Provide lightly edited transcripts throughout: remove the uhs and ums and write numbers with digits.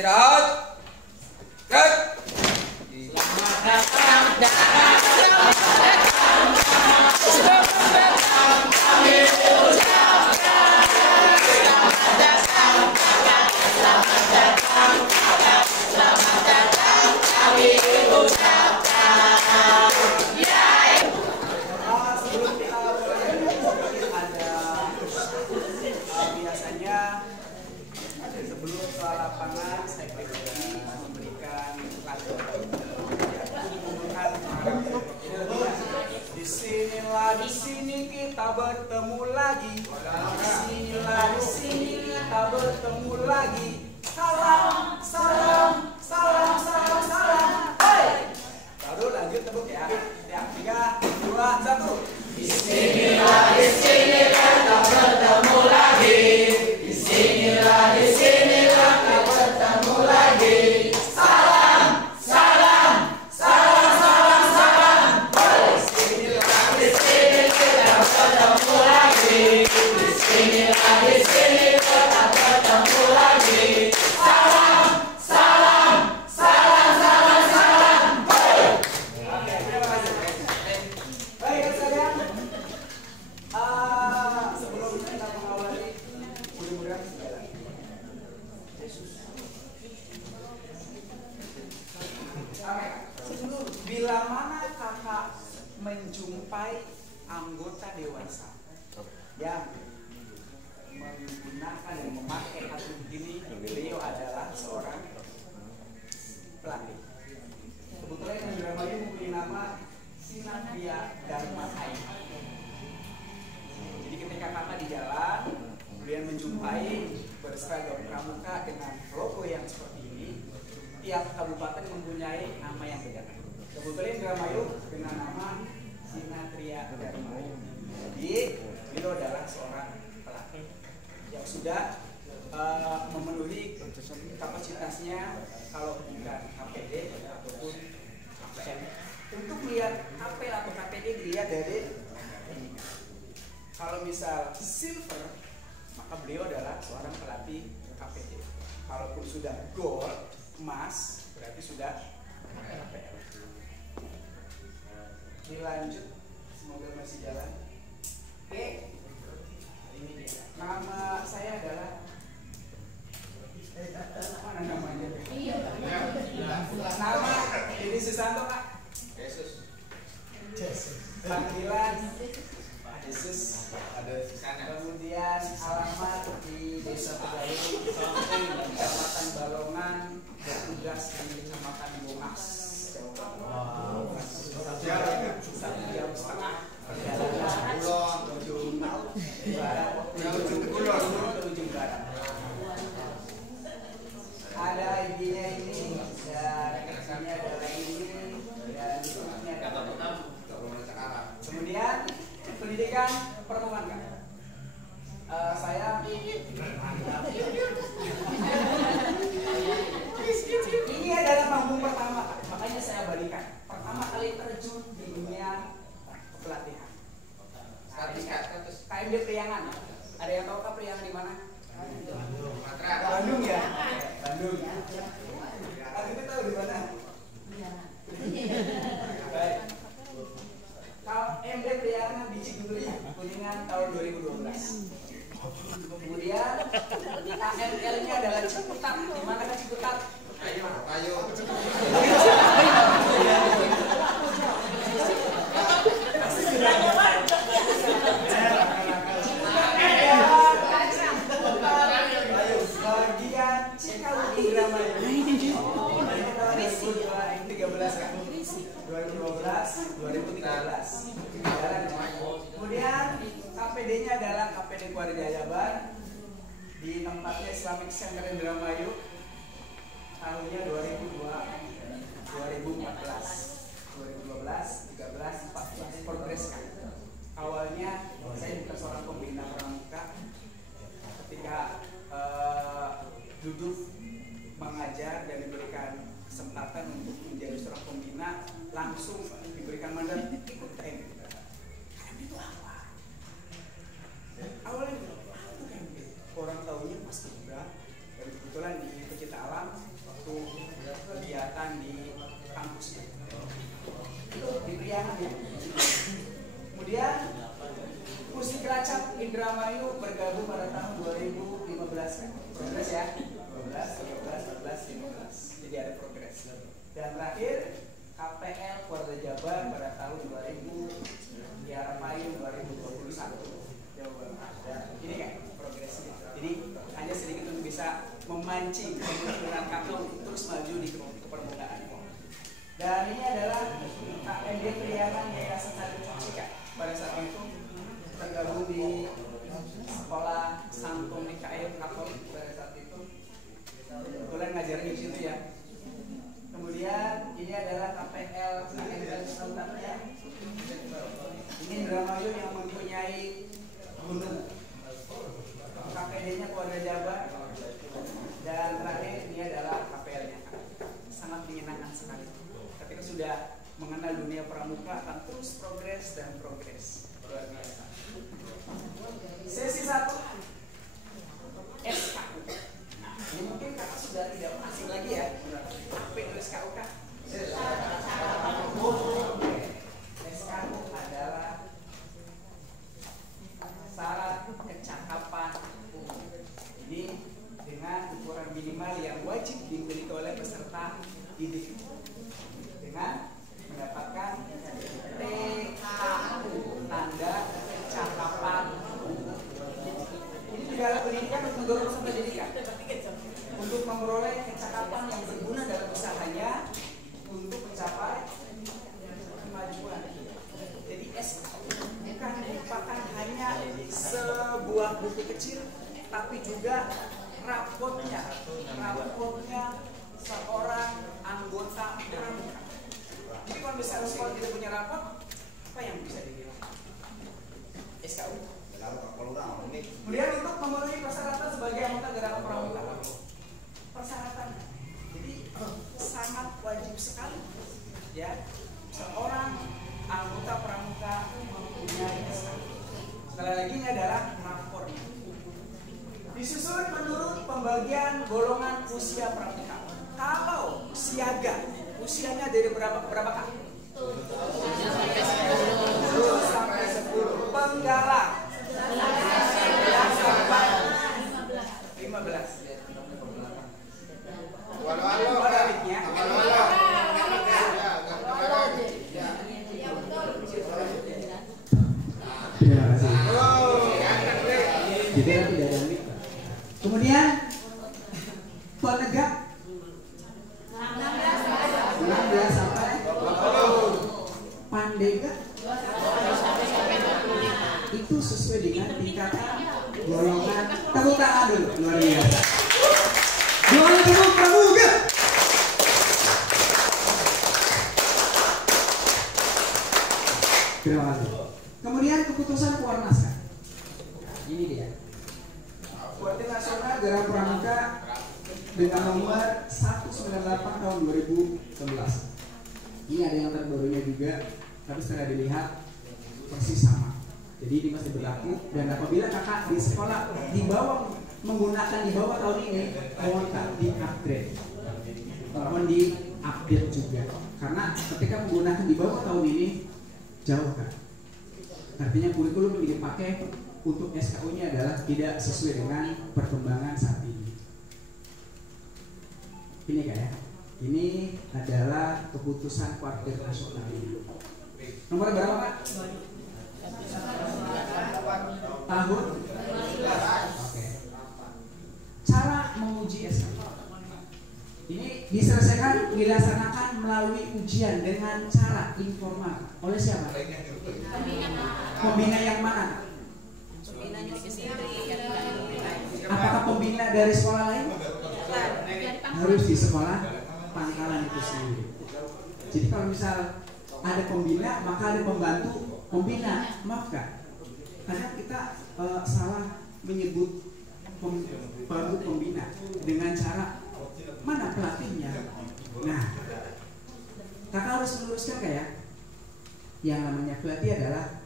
Istirahat. Cut. Biasanya sebelum ke lapangan saya pribadi memberikan pelajaran mengumpulkan di sini kita bertemu lagi, di sini kita bertemu lagi. Salam, salam, salam, salam, salam. Hey, baru lanjut tepuk ya. Ya, 3, 2, 1. Di sini kita bertemu lagi. Di sini kita bertemu lagi. Salam, salam, salam, salam, salam. Di sini kita bertemu lagi. Di sini kita bertemu lagi. Salam, salam, salam, salam, salam. Oke, terima kasih. Baik, sayang. Sebelum kita mengawali, mudah-mudahan segala. Bila mana kakak menjumpai anggota dewasa yang menggunakan dan memakai kartu ini, beliau adalah seorang pelatih. Kebetulan yang Indramayu mempunyai nama Sinatria Dharma Aina. Jadi ketika kakak di jalan, kemudian menjumpai berseragam pramuka dengan logo yang seperti ini, tiap kabupaten mempunyai nama yang beda. Kebetulan Indramayu dengan nama Sinatria Dharma Aina. Jadi beliau adalah seorang pelatih yang sudah memenuhi kapasitasnya, kalau bukan KPD ataupun KPM. Untuk melihat KPL atau KPD dilihat dari kalau misal silver, maka beliau adalah seorang pelatih KPD. Kalaupun sudah gold, emas, berarti sudah KPL. Dilanjut, semoga masih jalan. Oke, ini dia. Nama saya adalah mana namanya? Nama ini Susanto, Kak. Yesus. Panggilan Yesus. Kemudian alamat di Desa Tegalu, Kecamatan Balongan, bertugas di Kecamatan Bongas. Satu jam setengah perjalanan ke ujung barat, ke ujung barat. Ada ibunya ini dan ibunya adalah ini dan ibunya adalah. Kemudian pendidikan pertemuan, Kak. Saya ini adalah panggung pertama, Kak. Makanya saya balikan. Pertama kali terjun di dunia pelatihan. KMD Priangan. Ada yang tahu Kak Priangan di mana? Bandung ya? Bandung. Kita tahu di mana? Baik. KMD Priangan di Ciguduli, Kuningan tahun 2012. Kemudian di KML-nya adalah Ciputat. Di mana Kak Ciputat? Ayo. Bagian Cikalong Indramayu. Tahun 2013 kan? 2012, 2013. Kemudian KPD-nya adalah KPD Kuarda Jabar di tempatnya Islamic Center Indramayu. Tahunnya 2002, 2014, 2012, 13, 14. Progres kan? Awalnya saya bukan seorang pembina pramuka. Ketika duduk mengajar dan diberikan kesempatan untuk menjadi seorang pembina, langsung diberikan mandat ikut KMD. KMD itu apa? Awalnya orang tahunya Mas Ibra, dan kebetulan di Pecinta Alam Kemudian Musik Cilacap Indramayu bergabung pada tahun 2015 kan? Progres ya? 12, 13, 14, 15. Jadi ada progres. Dan terakhir KPL Keluarga Jabar pada tahun 2000 Indramayu 2021. Ini kan progresnya. Jadi hanya sedikit untuk bisa memancing kemunculan kakak untuk terus maju di kepermukaan. Dan ini adalah KMD Priangan Yayasan Santri Cika. Pada saat itu tergabung di sekolah Sangkum DKM Katolik pada saat itu. Kebetulan ngajarin di situ ya. Kemudian ini adalah KPL KMD Sultannya. Ini Indramayu yang mempunyai gunung. KPD-nya Keluarga Jabar. Dan terakhir ini adalah KPL-nya. Sangat menyenangkan sekali. Ketika sudah mengenal dunia pramuka akan terus progres dan progres. Luar biasa. Sesi 1 SKUK. Nah, ini mungkin kakak sudah tidak asing lagi ya. Apa itu SKUK? SKUK adalah syarat kecakapan umum. Ini dengan ukuran minimal yang wajib dimiliki oleh peserta didik dengan mendapatkan TKU, tanda kecakapan umum. Ini juga alat pendidikan untuk mendorong peserta didikan untuk memperoleh kecakapan yang berguna dalam usahanya untuk mencapai kemajuan. Jadi SKU bukan merupakan hanya sebuah buku kecil, tapi juga rapotnya seorang anggota pramuka. Jadi kalau misalnya sekolah tidak punya rapot, apa yang bisa dibilang? SKU. Kemudian untuk memenuhi persyaratan sebagai anggota gerakan pramuka, persyaratannya, jadi sangat wajib sekali, ya, seorang anggota pramuka mempunyai SKU. Sekali lagi ini adalah rapornya. Disusun menurut pembagian golongan usia pramuka. Kalau siaga, usianya dari berapa kak? 10 sampai 10. Penggalang 11 sampai 15. Walau-walau. Terima kasih. Jadi tidak ada mic. Kemudian penegak 16 sampai 20. Pandega itu sesuai dengan tingkatan golongan. Tepuk tangan dulu, luar biasa. Golongan umum pramuka. Terima kasih. Kemudian keputusan Kuarnas kan? Ini dia. Tim Nasional Gerakan Pramuka dengan nomor 198 tahun 2011. Ini ada yang terbarunya juga, tapi setelah dilihat persis sama. Jadi ini masih berlaku, dan apabila kakak di sekolah menggunakan di bawah tahun ini, mohon di-upgrade juga. Karena ketika menggunakan di bawah tahun ini jauh kan. Artinya kurikulum yang dipakai untuk SKU-nya adalah tidak sesuai dengan perkembangan saat ini. Ini kayak ini adalah keputusan Kuartir Nasional ini. Nomor berapa Pak? Tahun? Oke. Cara menguji SKU ini dilaksanakan melalui ujian dengan cara informal. Oleh siapa? Pembina yang mana? Apakah pembina dari sekolah lain? Harus di sekolah pangkalan itu sendiri. Jadi kalau misal ada pembina, maka ada pembantu pembina. Maaf Kak, kadang kita salah menyebut pembantu pembina dengan cara mana pelatihnya. Nah, kakak harus meluruskan kayak yang namanya pelatih adalah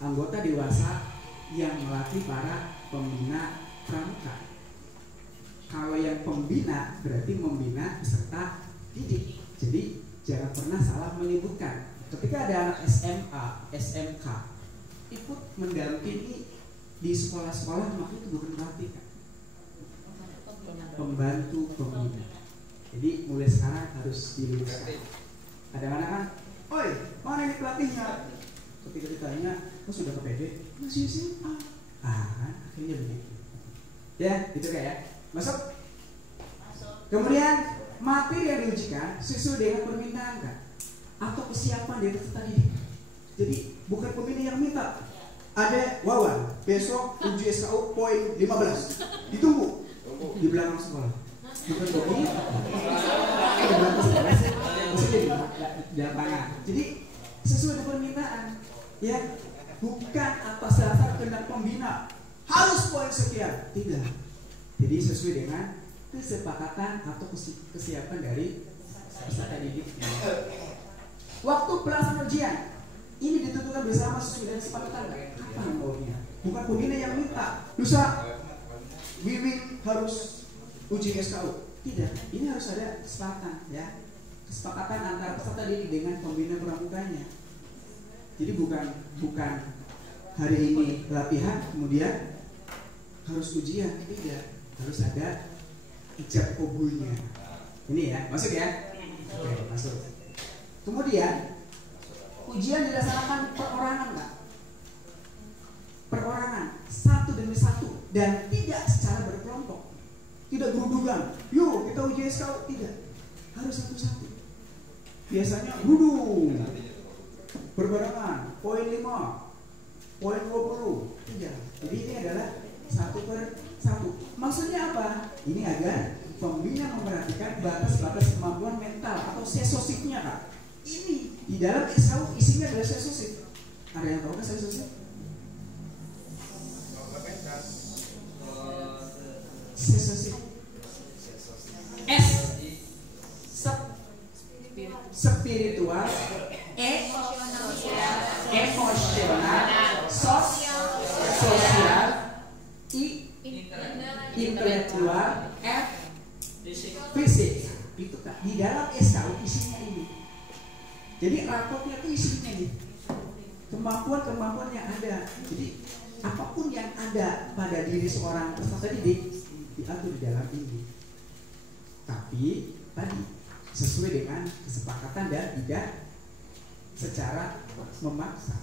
anggota dewasa yang melatih para pembina pramuka. Kalau yang pembina berarti membina peserta didik. Jadi jangan pernah salah menyebutkan. ketika ada anak SMA, SMK ikut mendampingi di sekolah-sekolah, maka itu bukan pelatih kan? Pembantu pembina. Jadi mulai sekarang harus diluruskan. Ada anak-anak, oi, mana ini pelatihnya? Ketika ditanya, oh sudah ke PD? Masih SMA. Kan akhirnya begitu. Ya, gitu kayak ya. Masuk? Kemudian materi yang diujikan sesuai dengan permintaan kan? Atau kesiapan dari peserta didik. Jadi bukan pembina yang minta. Ada Wawan, besok uji SKU poin 15. Ditunggu di belakang sekolah. Bukan begini. Di belakang sekolah sih. Maksudnya di lapangan. Jadi sesuai dengan permintaan. Ya, bukan atas dasar kehendak pembina harus poin sekian. Tidak. Jadi sesuai dengan kesepakatan atau kesiapan dari peserta didik. Waktu pelaksanaan ujian ini ditentukan bersama sesuai dengan kesepakatan. Kapan maunya? Bukan pembina yang minta. Lusa, Wiwin harus uji SKU. Tidak. Ini harus ada kesepakatan, ya. Kesepakatan antara peserta didik dengan pembina pramukanya. Jadi bukan hari ini latihan kemudian harus ujian. Tidak. Harus ada ijab kabulnya. Ini ya, masuk ya? Oke, masuk. Kemudian ujian dilaksanakan perorangan nggak? Perorangan satu demi satu dan tidak secara berkelompok. Tidak gerudukan. Yuk kita uji SKU, tidak. Harus satu-satu. Biasanya gerudung. Berbarengan. Poin 5, poin 20. Tidak. Jadi ini adalah satu per satu. Maksudnya apa? Ini agar pembina memperhatikan batas-batas kemampuan mental atau sesosifnya Kak. Ini di dalam SKU isinya adalah sesosif. Ada yang tahu kan sesosif? Sesosif. S spiritual, emosional, sosial, intelektual, fisik. Itu Kak. Di dalam SKU isinya ini. Jadi rapotnya itu isinya nih. Kemampuan-kemampuan yang ada. Jadi apapun yang ada pada diri seorang peserta didik diatur di dalam ini. Tapi tadi sesuai dengan kesepakatan dan tidak secara memaksa.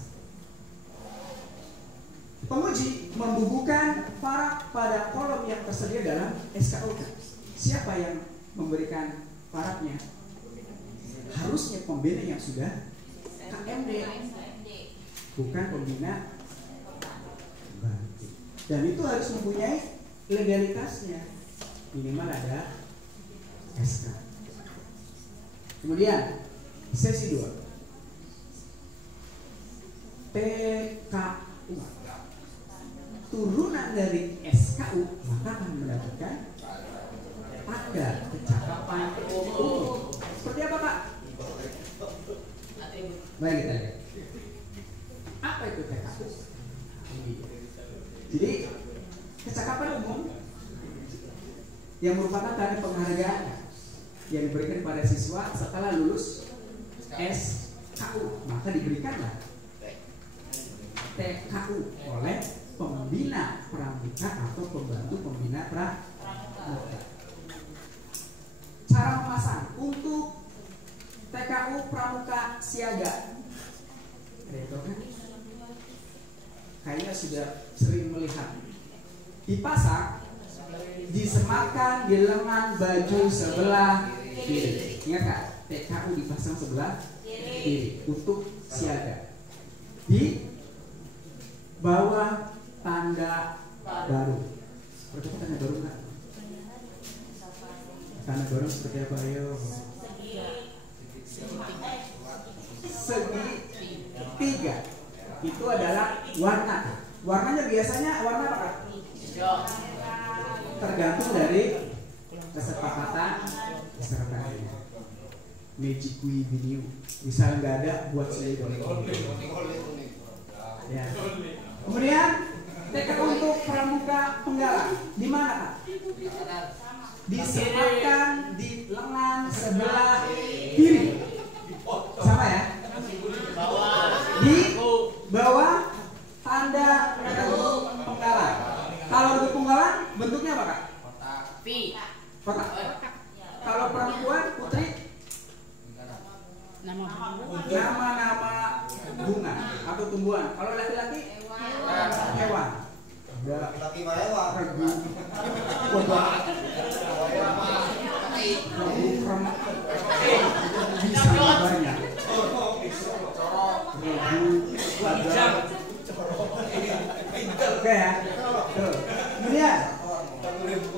Penguji membubuhkan paraf pada kolom yang tersedia dalam SKU. Siapa yang memberikan parafnya? Harusnya pembina yang sudah KMD, bukan pembina bantu. Dan itu harus mempunyai legalitasnya, minimal ada SK. Kemudian sesi 2 TKU, turunan dari SKU, maka akan mendapatkan tanda kecakapan umum. Seperti apa Pak? Baik kita lihat. Apa itu TKU? Jadi kecakapan umum yang merupakan tanda penghargaan yang diberikan pada siswa setelah lulus SKU, maka diberikanlah TKU oleh pembina pramuka atau pembantu pembina pramuka. Cara memasang untuk TKU pramuka siaga. Ada yang tahu kan? Kayaknya sudah sering melihat. Dipasang, disematkan di lengan baju sebelah kiri. Ingat Kak, TKU dipasang sebelah kiri untuk siaga. Di bawah tanda baru. Seperti apa tanda baru Kak? Tanda baru seperti apa? Ayo. Segitiga. Itu adalah warna. Warnanya biasanya warna apa Kak? Hijau. Tergantung dari kesepakatan pesertanya. Magic Venue. Misal nggak ada, buat sendiri. Ya. Kemudian TKU untuk pramuka penggalang di mana Kak? Disematkan di lengan sebelah kiri. Sama ya? di bawah tanda penggalan. Kalau bentuk penggalan bentuknya apa, Kak? Kotak. Kalau perempuan Putri nama-nama bunga atau tumbuhan. Kalau laki-laki hewan. Laki-laki hewan. Regu. Bisa banyak. Oke ya. Kemudian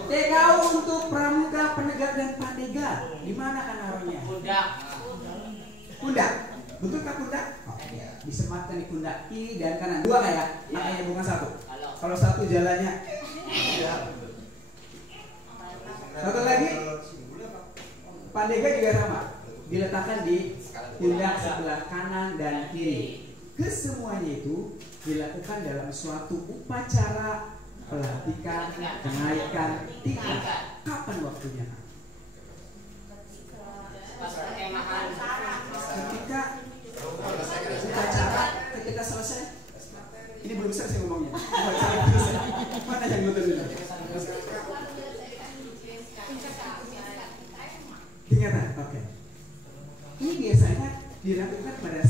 TKU untuk pramuka, penegak dan pandega. Di mana kan naruhnya? Pundak. Betulkah pundak? Oh, iya. Disematkan di pundak kiri dan kanan. Dua kayak? Makanya bukan satu. Kalau satu jalannya. Satu lagi. Pandega juga sama. Diletakkan di pundak sebelah kanan dan kiri. Kesemuanya itu dilakukan dalam suatu upacara pelantikan, kenaikan tingkat. Kapan waktunya? Ketika upacara ketika selesai. Ini belum selesai ngomongnya. Mana yang betul dulu? Tingkatan, oke. Ini biasanya dilakukan pada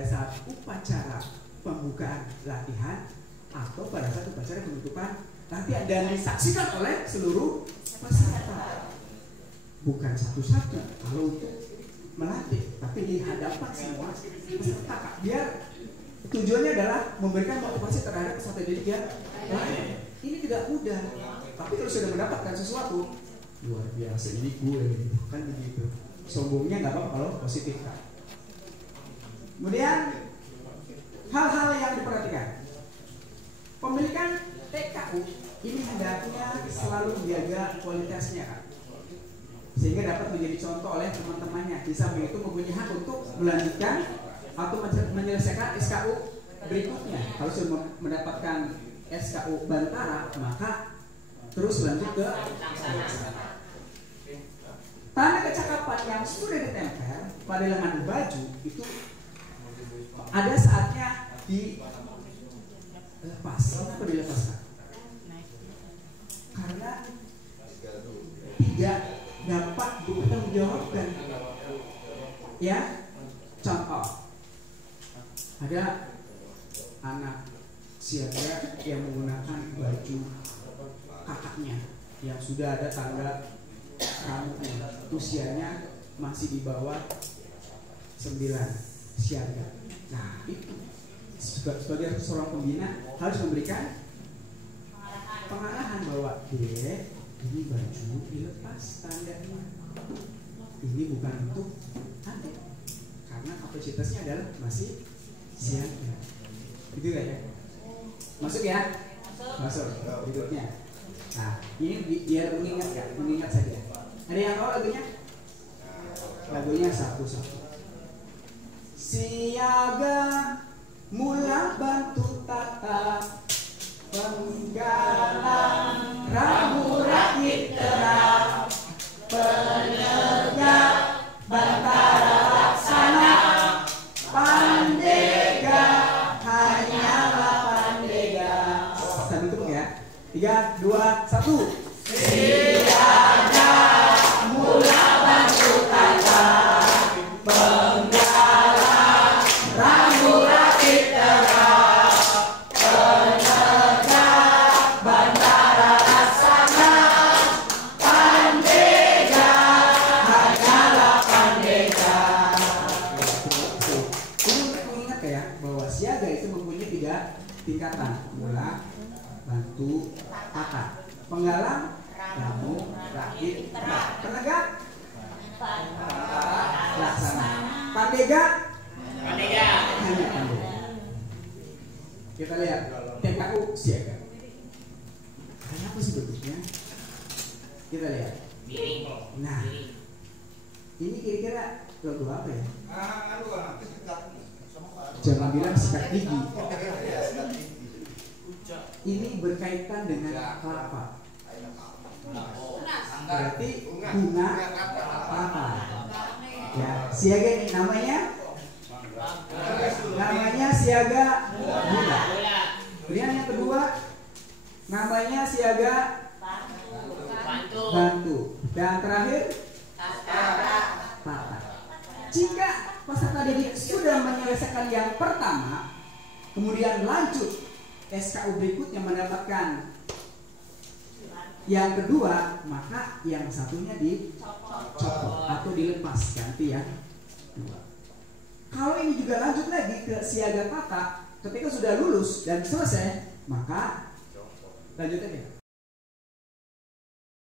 saat upacara pembukaan latihan atau pada saat upacara penutupan latihan dan disaksikan oleh seluruh peserta. Bukan satu-satu kalau untuk melatih, tapi di hadapan semua peserta, Kak. Biar tujuannya adalah memberikan motivasi terhadap peserta didik yang lain. Ini tidak mudah, tapi kalau sudah mendapatkan sesuatu luar biasa, ini gue kan begitu. Sombongnya nggak apa-apa kalau positif, Kak. Kemudian hal-hal yang diperhatikan. Pemilikan TKU ini hendaknya selalu menjaga kualitasnya, Kak, sehingga dapat menjadi contoh oleh teman-temannya. Di samping itu mempunyai hak untuk melanjutkan atau menyelesaikan SKU berikutnya. Kalau sudah mendapatkan SKU Bantara, maka terus lanjut ke tanda kecakapan yang sudah ditempel pada lengan baju itu ada saatnya dilepas. Kenapa dilepaskan? Karena tidak dapat dipertanggungjawabkan. Ya, contoh, ada anak siaga yang menggunakan baju kakaknya yang sudah ada tanda rambutnya, usianya masih di bawah 9 siaga. Nah, itu sebagai seorang pembina harus memberikan pengarahan bahwa ini baju dilepas tandanya, ini bukan untuk nanti, karena kapasitasnya adalah masih siaga. Gitu ya? Masuk ya? Masuk. Berikutnya. Nah, ini biar mengingat saja. Ada yang tahu lagunya? Lagunya satu-satu. Siaga mula bantu tata, penggalang ramu rakit terang, penegak bantara laksana, pandega hanyalah pandega. Satu tutup ya. 3, 2, 1. Siaga mula bantu tata, penggalang ramu rakit terang, penegak bantara laksana, pandega hanyalah pandega. Ini mengingat ya bahwa siaga itu mempunyai 3 tingkatan. Mula, bantu, tata. Penggalang, ramu, rakit, penegak, laksana. Pandega, hanya pandega. Kita lihat TKU siaga. Kayak apa sih bentuknya? Kita lihat. Nah, ini kira-kira logo apa ya? Jangan bilang sikat gigi. Ini berkaitan dengan kelapa. Berarti bunga kelapa. Ya, siaga ini namanya namanya siaga gula. Kemudian yang kedua namanya siaga bantu. Dan terakhir tata. Jika peserta didik sudah menyelesaikan yang pertama, kemudian lanjut SKU berikutnya mendapatkan yang kedua, maka yang satunya dicopot atau dilepas, ganti ya. Kalau ini juga lanjut lagi ke siaga tata, ketika sudah lulus dan selesai, maka lanjut aja.